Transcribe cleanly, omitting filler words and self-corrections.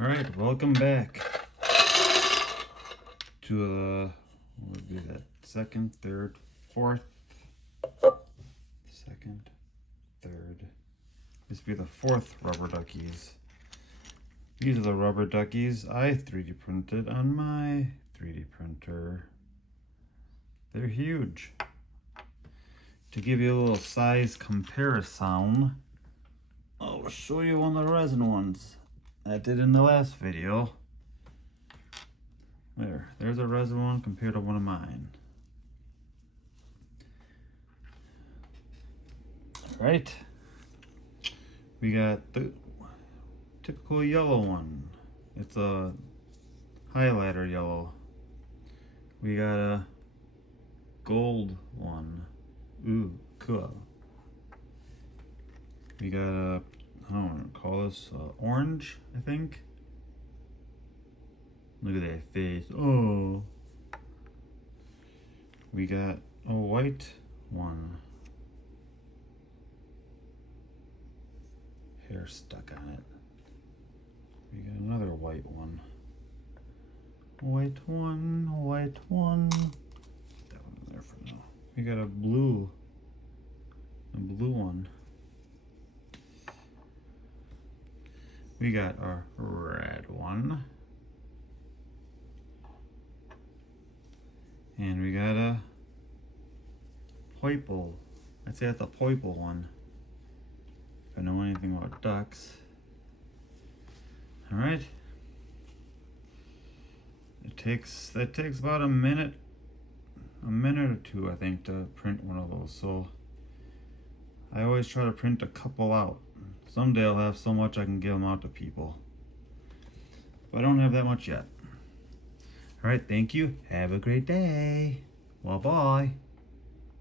Alright, welcome back to what would be that? Second, third, fourth. Second, third. This would be the fourth rubber duckies. These are the rubber duckies I 3D printed on my 3D printer. They're huge. To give you a little size comparison, I'll show you one of the resin ones I did in the last video. There's a resin one compared to one of mine. Right, we got the typical yellow one. It's a highlighter yellow. We got a gold one. Ooh, cool. We got a, I don't want to call this orange, I think. Look at that face. Oh. We got a white one. Hair stuck on it. We got another white one. White one, white one. Put that one in there for now. We got a blue one. We got our red one. And we got a purple. I'd say that's a purple one. If I know anything about ducks. Alright. That takes about a minute or two, I think, to print one of those. So I always try to print a couple out. Someday I'll have so much I can give them out to people. But I don't have that much yet. Alright, thank you. Have a great day. Bye-bye.